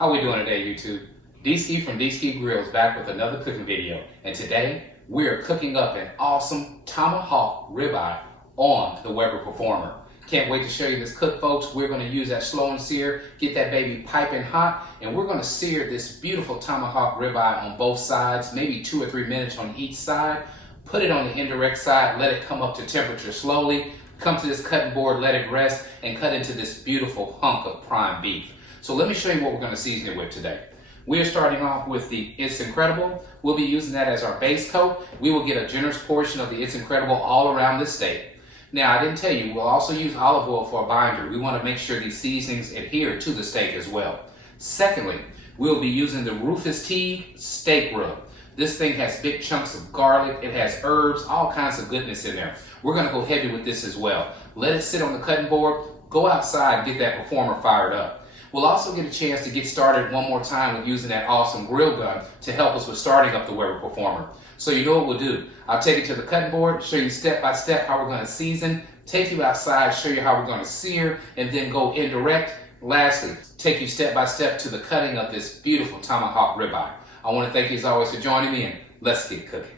How we doing today, YouTube? D-Ski from D-Ski Grillz back with another cooking video. And today, we are cooking up an awesome Tomahawk Ribeye on the Weber Perfomer. Can't wait to show you this cook, folks. We're going to use that slow and sear, get that baby piping hot, and we're going to sear this beautiful Tomahawk Ribeye on both sides, maybe 2 or 3 minutes on each side. Put it on the indirect side, let it come up to temperature slowly. Come to this cutting board, let it rest, and cut into this beautiful hunk of prime beef. So let me show you what we're going to season it with today. We are starting off with the It's Incredible. We'll be using that as our base coat. We will get a generous portion of the It's Incredible all around this steak. Now, I didn't tell you, we'll also use olive oil for a binder. We want to make sure these seasonings adhere to the steak as well. Secondly, we'll be using the Rufus Teague steak rub. This thing has big chunks of garlic, it has herbs, all kinds of goodness in there. We're going to go heavy with this as well. Let it sit on the cutting board, go outside and get that Perfomer fired up. We'll also get a chance to get started one more time with using that awesome grill gun to help us with starting up the Weber Perfomer. So you know what we'll do. I'll take it to the cutting board, show you step by step how we're going to season, take you outside, show you how we're going to sear, and then go indirect. Lastly, take you step by step to the cutting of this beautiful Tomahawk Ribeye. I want to thank you as always for joining me, and let's get cooking.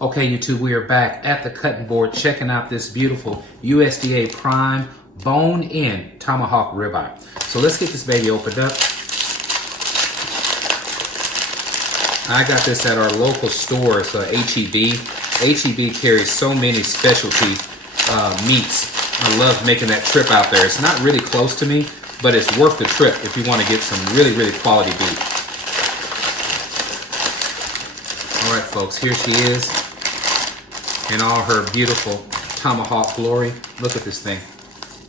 Okay, YouTube, we are back at the cutting board checking out this beautiful USDA Prime bone-in Tomahawk Ribeye. So let's get this baby opened up. I got this at our local store, it's HEB. HEB carries so many specialty meats. I love making that trip out there. It's not really close to me, but it's worth the trip if you want to get some really quality beef. All right, folks, here she is in all her beautiful tomahawk glory. Look at this thing.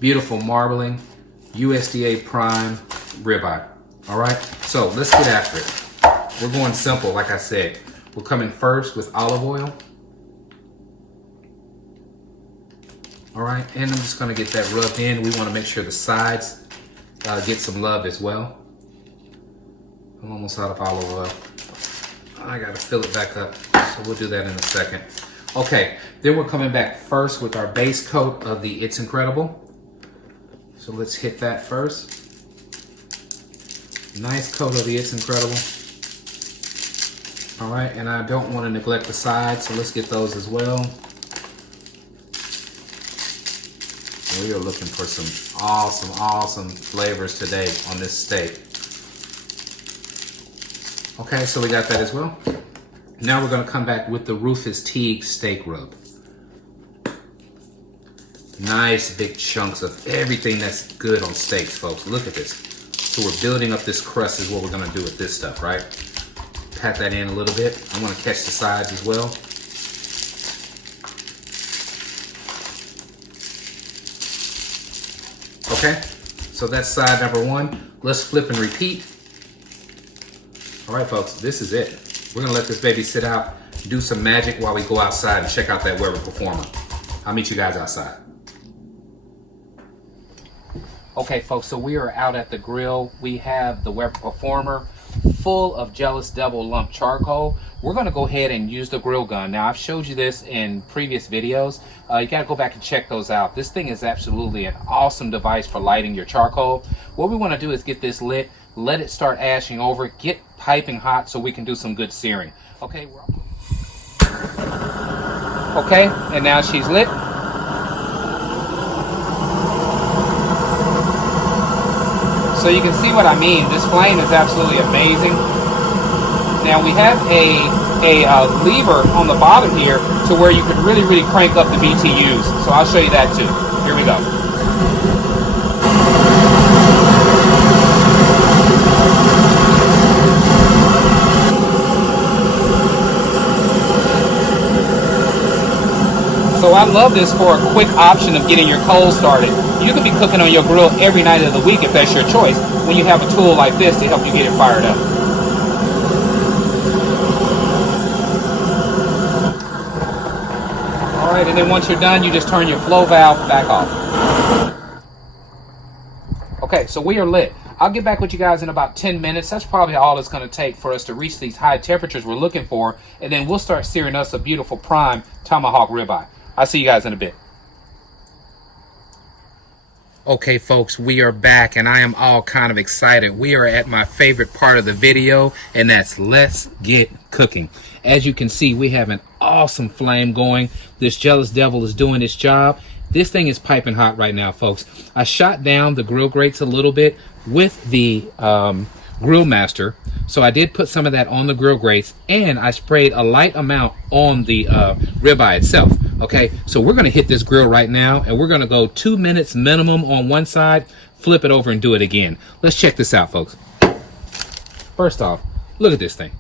Beautiful marbling, USDA Prime ribeye. All right, so let's get after it. We're going simple, like I said. We're coming first with olive oil. All right, and I'm just gonna get that rubbed in. We wanna make sure the sides get some love as well. I'm almost out of olive oil. I gotta fill it back up, so we'll do that in a second. Okay, then we're coming back first with our base coat of the It's Incredible. So let's hit that first. Nice coat of the It's Incredible. All right, and I don't want to neglect the sides, so let's get those as well. We are looking for some awesome flavors today on this steak. Okay, so we got that as well. Now we're going to come back with the Rufus Teague steak rub. Nice big chunks of everything that's good on steaks, folks. Look at this. So we're building up this crust is what we're going to do with this stuff, right? Pat that in a little bit. I want to catch the sides as well. Okay, so that's side number one. Let's flip and repeat. All right, folks, this is it. We're gonna let this baby sit out, do some magic while we go outside and check out that Weber Perfomer. I'll meet you guys outside. Okay, folks, so we are out at the grill. We have the Weber Perfomer full of Jealous Devil lump charcoal. We're gonna go ahead and use the grill gun. Now, I've showed you this in previous videos. You gotta go back and check those out. This thing is absolutely an awesome device for lighting your charcoal. What we wanna do is get this lit, let it start ashing over, get piping hot so we can do some good searing. Okay, okay, and now she's lit. So you can see what I mean. This flame is absolutely amazing. Now we have a lever on the bottom here to where you could really crank up the BTUs. So I'll show you that too. Here we go. So I love this for a quick option of getting your coals started. You can be cooking on your grill every night of the week if that's your choice, when you have a tool like this to help you get it fired up. All right, and then once you're done, you just turn your flow valve back off. Okay, so we are lit. I'll get back with you guys in about 10 minutes. That's probably all it's going to take for us to reach these high temperatures we're looking for, and then we'll start searing us a beautiful prime Tomahawk Ribeye. I'll see you guys in a bit. Okay, folks, we are back, and I am all kind of excited. We are at my favorite part of the video, and that's let's get cooking. As you can see, we have an awesome flame going. This jealous devil is doing its job. This thing is piping hot right now, folks. I shot down the grill grates a little bit with the Grill Master. So I did put some of that on the grill grates, and I sprayed a light amount on the ribeye itself. Okay, so we're gonna hit this grill right now, and we're gonna go 2 minutes minimum on one side, flip it over and do it again. Let's check this out, folks. First off, look at this thing.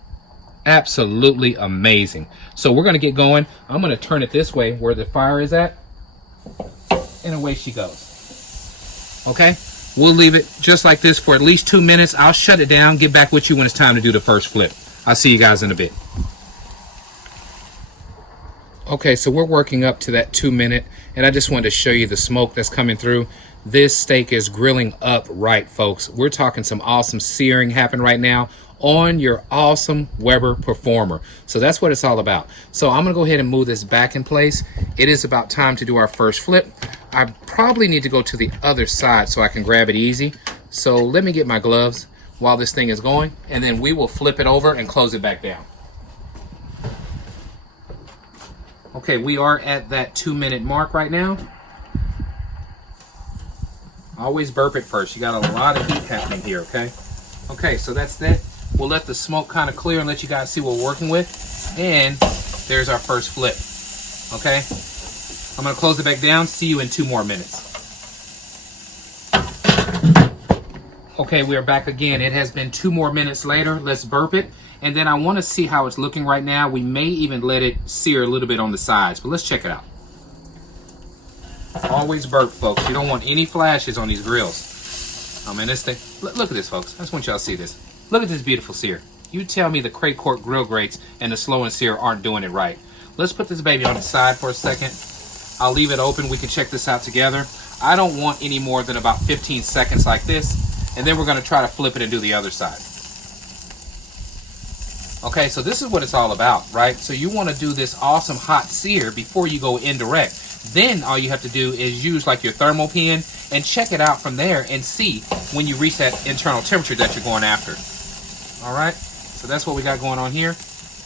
Absolutely amazing. So we're gonna get going. I'm gonna turn it this way where the fire is at, and away she goes. Okay, we'll leave it just like this for at least 2 minutes. I'll shut it down, get back with you when it's time to do the first flip. I'll see you guys in a bit. Okay, so we're working up to that 2 minute, and I just wanted to show you the smoke that's coming through. This steak is grilling up right, folks. We're talking some awesome searing happen right now on your awesome Weber Perfomer. So that's what it's all about. So I'm gonna go ahead and move this back in place. It is about time to do our first flip. I probably need to go to the other side so I can grab it easy. So let me get my gloves while this thing is going, and then we will flip it over and close it back down. Okay, we are at that 2 minute mark right now. Always burp it first. You got a lot of heat happening here, okay? Okay, so that's that. We'll let the smoke kind of clear and let you guys see what we're working with. And there's our first flip, okay? I'm gonna close it back down. See you in 2 more minutes. Okay, we are back again. It has been 2 more minutes later. Let's burp it. And then I want to see how it's looking right now. We may even let it sear a little bit on the sides, but let's check it out. Always burp, folks. You don't want any flashes on these grills. Oh man, this thing, look at this, folks. I just want y'all to see this. Look at this beautiful sear. You tell me the Crate Court grill grates and the slow and sear aren't doing it right. Let's put this baby on the side for a second. I'll leave it open. We can check this out together. I don't want any more than about 15 seconds like this. And then we're gonna try to flip it and do the other side. Okay, so this is what it's all about, right? So you want to do this awesome hot sear before you go indirect. Then all you have to do is use like your thermal pin and check it out from there and see when you reach that internal temperature that you're going after. All right, so that's what we got going on here.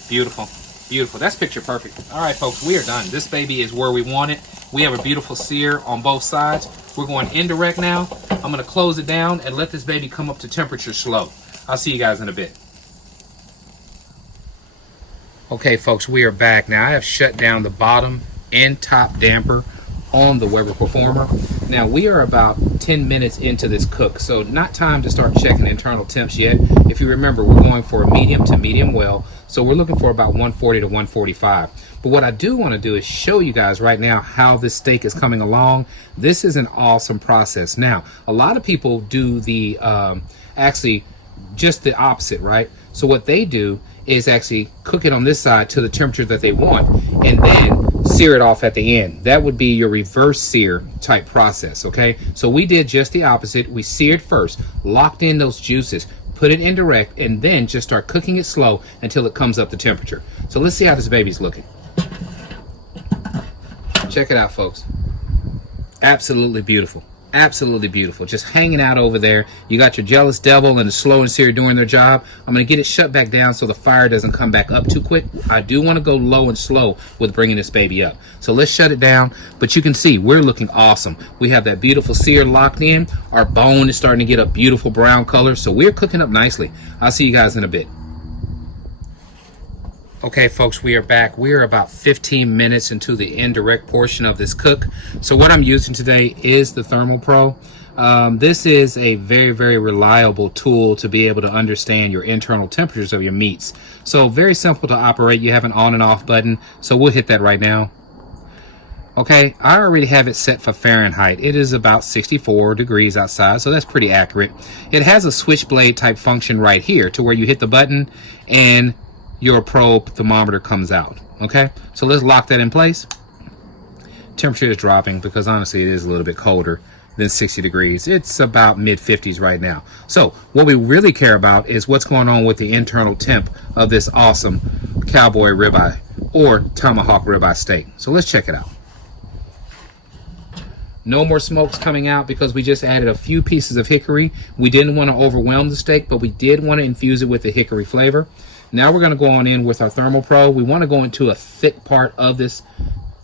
Beautiful, beautiful. That's picture perfect. All right, folks, we are done. This baby is where we want it. We have a beautiful sear on both sides. We're going indirect now. I'm gonna close it down and let this baby come up to temperature slow. I'll see you guys in a bit. Okay, folks, we are back. Now, I have shut down the bottom and top damper on the Weber Perfomer. Now, we are about 10 minutes into this cook, so not time to start checking internal temps yet. If you remember, we're going for a medium to medium well, so we're looking for about 140 to 145. But what I do want to do is show you guys right now how this steak is coming along. This is an awesome process. Now, a lot of people do the, actually, just the opposite, right? So what they do is actually cook it on this side to the temperature that they want and then sear it off at the end. That would be your reverse sear type process, okay? So we did just the opposite. We seared first, locked in those juices, put it indirect, and then just start cooking it slow until it comes up to temperature. So let's see how this baby's looking. Check it out, folks. Absolutely beautiful. Absolutely beautiful. Just hanging out over there. You got your jealous devil and the slow and sear doing their job. I'm going to get it shut back down so the fire doesn't come back up too quick. I do want to go low and slow with bringing this baby up. So let's shut it down. But you can see we're looking awesome. We have that beautiful sear locked in. Our bone is starting to get a beautiful brown color. So we're cooking up nicely. I'll see you guys in a bit. Okay, folks, we are back. We are about 15 minutes into the indirect portion of this cook. So what I'm using today is the Thermal Pro. This is a very, very reliable tool to be able to understand your internal temperatures of your meats. So very simple to operate. You have an on and off button. So we'll hit that right now. Okay, I already have it set for Fahrenheit. It is about 64 degrees outside, so that's pretty accurate. It has a switchblade type function right here to where you hit the button and your probe thermometer comes out. Okay, so let's lock that in place. Temperature is dropping because honestly it is a little bit colder than 60 degrees. It's about mid 50s right now. So what we really care about is what's going on with the internal temp of this awesome cowboy ribeye or tomahawk ribeye steak. So let's check it out. No more smoke's coming out because we just added a few pieces of hickory. We didn't want to overwhelm the steak, but we did want to infuse it with the hickory flavor. Now we're going to go on in with our thermal probe. We want to go into a thick part of this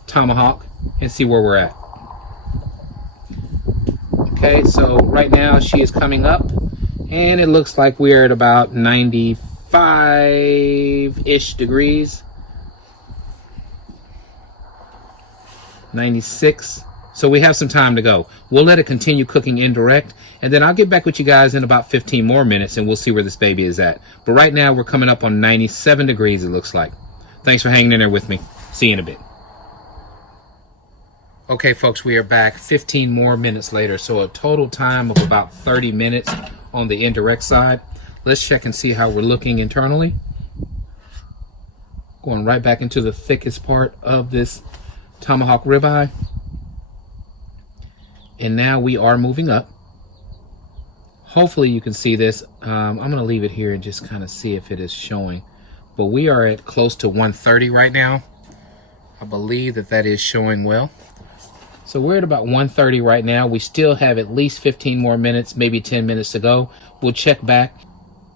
tomahawk and see where we're at. Okay, so right now she is coming up, and it looks like we're at about 95-ish degrees. 96. So we have some time to go. We'll let it continue cooking indirect, and then I'll get back with you guys in about 15 more minutes, and we'll see where this baby is at. But right now we're coming up on 97 degrees, it looks like. Thanks for hanging in there with me. See you in a bit. Okay, folks, we are back 15 more minutes later, so a total time of about 30 minutes on the indirect side. Let's check and see how we're looking internally. Going right back into the thickest part of this tomahawk ribeye. And now we are moving up. Hopefully you can see this. I'm going to leave it here and just kind of see if it is showing. But we are at close to 130 right now. I believe that that is showing well. So we're at about 130 right now. We still have at least 15 more minutes, maybe 10 minutes to go. We'll check back.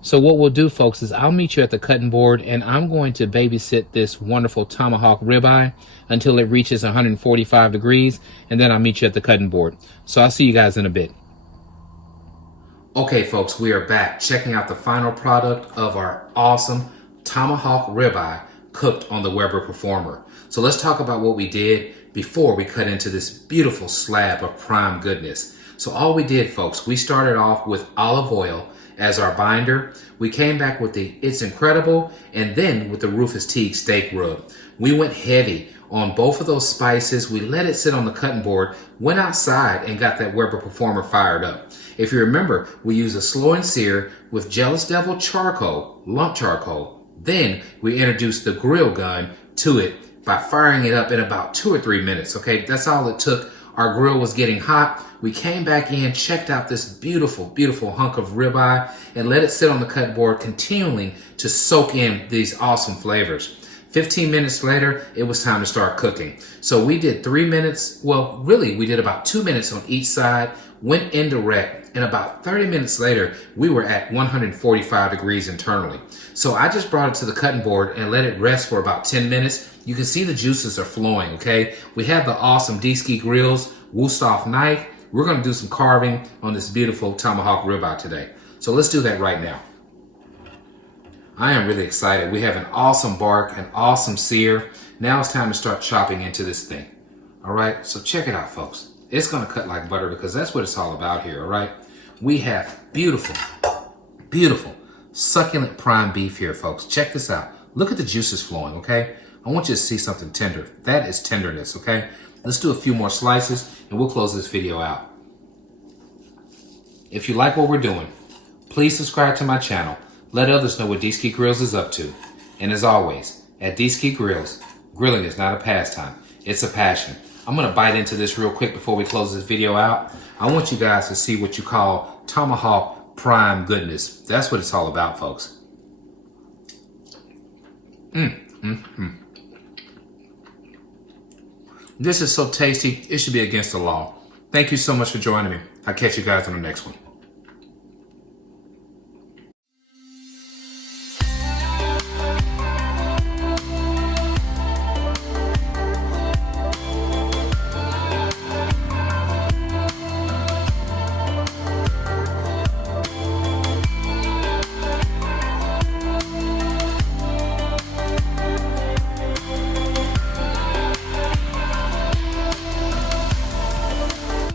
So what we'll do, folks, is I'll meet you at the cutting board, and I'm going to babysit this wonderful tomahawk ribeye until it reaches 145 degrees, and then I'll meet you at the cutting board. So I'll see you guys in a bit. Okay, folks, we are back checking out the final product of our awesome tomahawk ribeye cooked on the Weber Perfomer. So let's talk about what we did before we cut into this beautiful slab of prime goodness. So all we did, folks, we started off with olive oil as our binder. We came back with the It's Incredible, and then with the Rufus Teague steak rub. We went heavy on both of those spices. We let it sit on the cutting board, went outside and got that Weber Perfomer fired up. If you remember, we used a slow and sear with Jealous Devil charcoal, lump charcoal. Then we introduced the grill gun to it by firing it up in about 2 or 3 minutes. Okay, that's all it took. Our grill was getting hot. We came back in, checked out this beautiful, beautiful hunk of ribeye, and let it sit on the cut board, continuing to soak in these awesome flavors. 15 minutes later, it was time to start cooking. So we did 3 minutes. Well, really, we did about 2 minutes on each side, went indirect, and about 30 minutes later, we were at 145 degrees internally. So I just brought it to the cutting board and let it rest for about 10 minutes. You can see the juices are flowing, okay? We have the awesome D-Ski Grillz Wusthof knife. We're gonna do some carving on this beautiful tomahawk ribeye today. So let's do that right now. I am really excited. We have an awesome bark, an awesome sear. Now it's time to start chopping into this thing. All right, so check it out, folks. It's gonna cut like butter because that's what it's all about here, all right? We have beautiful, beautiful, succulent prime beef here, folks. Check this out. Look at the juices flowing, okay? I want you to see something tender. That is tenderness, okay? Let's do a few more slices and we'll close this video out. If you like what we're doing, please subscribe to my channel. Let others know what D-Ski Grillz is up to. And as always, at D-Ski Grillz, grilling is not a pastime, it's a passion. I'm gonna bite into this real quick before we close this video out. I want you guys to see what you call tomahawk prime goodness. That's what it's all about, folks. This is so tasty, it should be against the law. Thank you so much for joining me. I'll catch you guys on the next one.